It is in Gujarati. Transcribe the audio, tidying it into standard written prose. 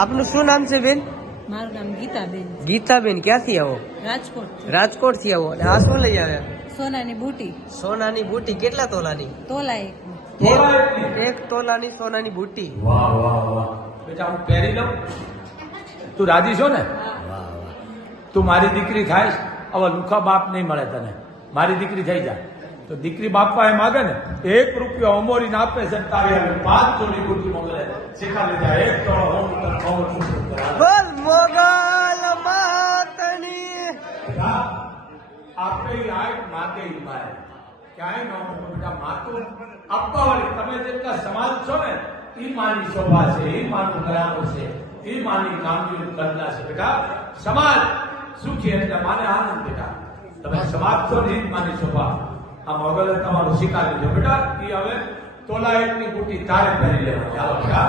આપનું શું નામ છે બેન? મારું નામ ગીતાબેન. ગીતાબેન, ક્યાંથી આવો? રાજકોટ. રાજકોટ થી આવો. અને આ શું લઈ આવ્યા? સોનાની બુટી. સોનાની બુટી. કેટલા તોલાની? તોલા એક. એક તોલાની સોનાની બુટી. વાહ વાહ વાહ. બેટા હું પહેરી લઉં? તું રાજી છો ને? વાહ વાહ. તું મારી દીકરી થાય. હવે લુખા બાપ નહીં મળે તને. મારી દીકરી થઈ જાય તો દીકરી બાપા એ માગે ને 1 રૂપિયો અમોરીને આપે છે, તારી આગળ 5 તોલી બુટી મોકલે. શીખાડી જાય 1 તોળો હોમ તને ખબર શું કરાવે. બોલ મોગલ માતની. આપે આય માગે મારે ક્યાંય ન હોય બેટા. માતું આપવા વાળી તમે જેટલા સમાજ છો ને એ માની શોભા છે, એ માનું કરાવો છે, એ માની કામગીરી કરતા છે. બેટા સમાજ સુખી એટલે માને આનંદ. બેટા તમે સમાજ છો ને એ જ માની શોભા. આ મોગલે તમારું સ્વીકારી લો બેટા. એ હવે તોલા 1ની બુટી તારે પહેરી લેવાની. ચાલો બેટા.